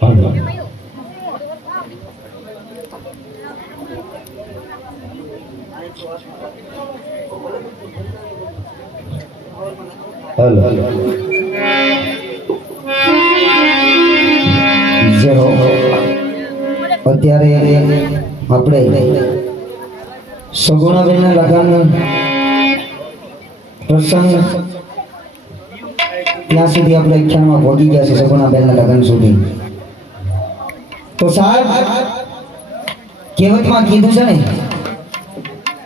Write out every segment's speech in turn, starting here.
હાલો હાલો જો અત્યારે આપણે સગુણાબેનના લગ્ન પ્રસંગ ત્યાં સુધી આપણે ખ્યાલમાં પહોંચી ગયા છે સગુણાબેનના લગ્ન સુધી. તો સાહેબ કહેવતમાં કીધું છે ને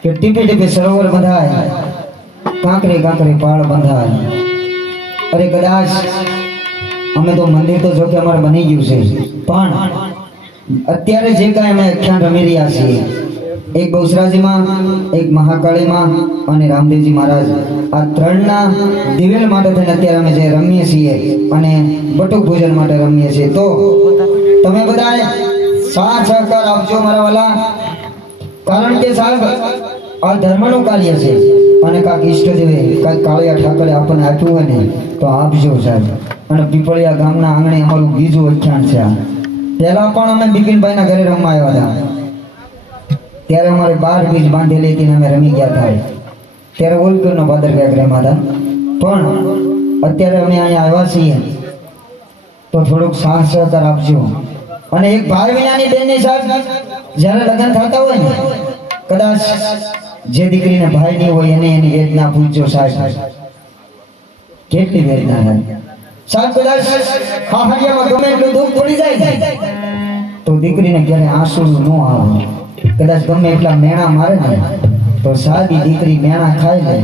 કે ટીપે ટીપે સરોવર બંધાય, કાંકરે કાંકરે પાળ બંધાય. અરે કદાચ અમે તો મંદિર તો જો કે અમારે બની ગયું છે, પણ અત્યારે જે કાંઈ અમે આખ્યાન રમી રહ્યા છીએ, એક બહુચરાજીમાં, એક મહાકાળીમાં અને રામદેવજી મહારાજ, આ ત્રણના દિવેલ માટે થઈને અત્યારે અમે જે રમીએ છીએ અને બટુક ભોજન માટે રમીએ છીએ. તો તમે બધાએ સાથ સહકાર આપજો મારા વાલા, કારણ કે સાહેબ આ ધર્મનું કાર્ય છે અને કાંઈક ઈષ્ટદેવે કાંઈક કાળિયા ઠાકરે આપણને આપ્યું હોય ને તો આપજો સાહેબ. અને પીપળિયા ગામના આંગણે અમારું બીજું આખ્યાન છે. પહેલા પણ અમે બિપિનભાઈના ઘરે રમવા આવ્યા હતા, ત્યારે અમારે 12 બીજ બાંધેલી હતી અમે રમી ગયા હતા. ત્યારે ઓલકરનો ભાદર ક્યાંક રમ્યા હતા, પણ અત્યારે અમે અહીંયા આવ્યા છીએ તો થોડુંક સાથ સહકાર આપજો. અને એક ભાઈ વિનાની બેનની સાથે જ્યારે લગ્ન થતા હોય ને, કદાચ જે દીકરીને ભાઈ નહીં હોય એને એની વેદના પૂછજો સાહેબ, કેટલી વેદના થાય સાહેબ. કદાચ હાહરિયામાં ગમે એટલું દુઃખ પડી જાય તો દીકરીને ક્યારે આંસુ ન આવે. કદાચ ગમે એટલા મેણા મારે ને તો સાદી દીકરી મેણા ખાઈ લે,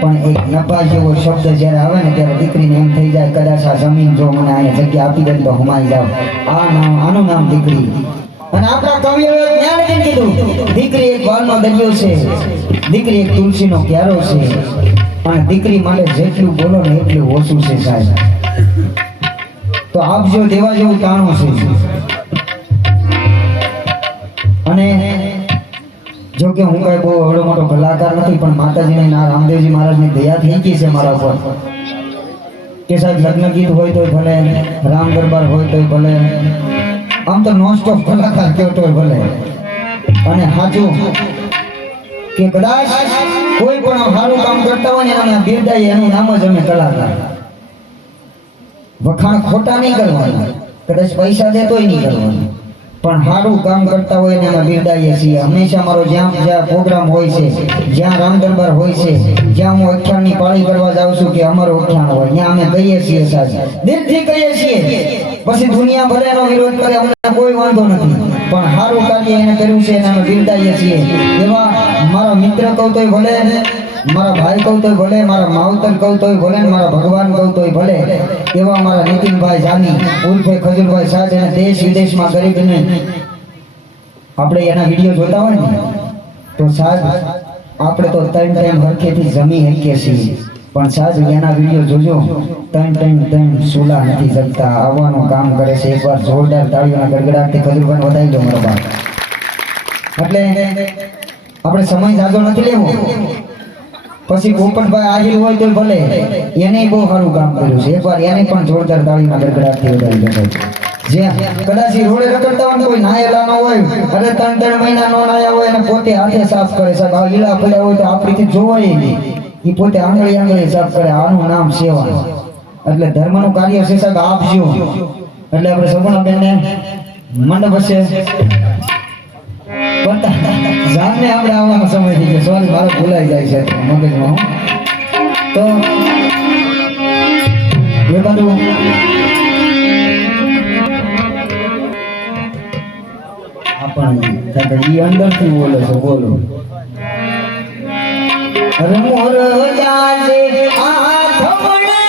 પણ એક નભા જેવો શબ્દ જ્યારે આવે ને ત્યારે દીકરીને એમ થઈ જાય કદાચ આ જમીન જો મને અહીંયા જગ્યા આપી દે તો હુમાઈ જાવ. આનું નામ દીકરી. અને આપણા કવિઓએ જ્ઞાન કેમ કીધું, દીકરી એક વાલનો દરિયો છે, દીકરી એક તુલસીનો ક્યારો છે, અને દીકરી માટે જેટલું બોલો ને એટલું ઓછું છે સાહેબ. તો આપજો દેવા જેવું ટાણું છે. અને જો કે હું કઈ બહુ અવડો મોટો કલાકાર નથી, પણ માતાજીની ના રામદેવજી મહારાજની દયા થઈ ગઈ છે મારા ઉપર કે સાહેબ લગ્ન ગીત હોય તોય ભલે, રામ દરબાર હોય તોય ભલે, આમ તો નોન સ્ટોપ કલાકાર કયો તોય ભલે. અને સાચું કે કદાચ કોઈ પણ સારું કામ કરતા હોય ને એને બિરદાઈએ એનું નામ જ અમે કલાકાર. વખાણ ખોટા નહીં કરવાના, કદાચ પૈસા દે તોય નહીં કરવાના, પણ સારું કામ કરતા હોય ને એમાં બિરદાઈએ છીએ. હંમેશા મારો જ્યાં પ્રોગ્રામ હોય છે, જ્યાં રામ દરબાર હોય છે, જ્યાં હું અખ્યાનની પાળી કરવા જાઉં છું કે અમારો અખ્યાન હોય, ત્યાં અમે કહીએ છીએ સાહેબ, દિલથી કહીએ છીએ. પછી દુનિયા ભલે એનો વિરોધ કરે અમને કોઈ વાંધો નથી, પણ સારું કાર્ય એને કર્યું છે એને અમે બિરદાઈએ છીએ. એવા મારા મિત્ર કહું તોય ભલે, મારા ભાઈ કહું તોય ભલે, મારા માવતર કહું તોય ભલે, મારા ભગવાન કહું તોય ભલે, એવા મારા નીતિનભાઈ જાની ઉર્ફે ખજૂરભાઈ સાહેબ, એને દેશ વિદેશમાં ગરીબને આપણે એના વિડીયો જોતા હોય ને તો સાહેબ આપણે તો 3 ટાઈમ હરખેથી જમી હકીએ છીએ, પણ સાહેબ એના વિડીયો જોજો, 3 સુલા નથી જગતા, આવવાનું કામ કરે છે. એકવાર જોરદાર તાળીઓના ગડગડાટથી ખજૂરભાઈને વધાવી દો મારો બાપ. એટલે આપણે સમય જાજો નથી લેવો. પછી પોપટભાઈ આહિર હોય તો ભલે, એને બહુ સારું કામ કર્યું છે, એકવાર એને પણ જોરદાર તાળીના ગડગડાટથી વધાવી દો. જે કદાચ રોડે રખડતા હોય કોઈ નાયેલા ન હોય, અરે 3 મહિના નો નાયા હોય અને પોતે હાથે સાફ કરે સાહેબ. આ ઈલા પડ્યા હોય તો આપણીથી જોવાય નહીં, એ પોતે આંગળી સાફ કરે. આનું નામ સેવા. એટલે ધર્મનું કાર્ય છે સાહેબ, આપજો. એટલે આપણે સગુણાબેનને મંડપ હશે જામને આપણે આવવાનો સમય થઈ ગયો. સોરી મારો ભૂલાઈ જાય છે મગજમાં. તો એ બધું આપણને ઈ અંદરથી બોલે છે. બોલો રમોર જાજે આ થમણે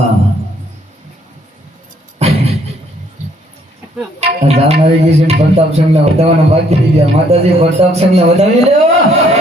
હા જામ આવી ગઈ છે પ્રતાપ સંઘ ને વધાવવાના બાકી રહી ગયા માતાજી પ્રતાપ સંઘ ને વધાવી લ્યો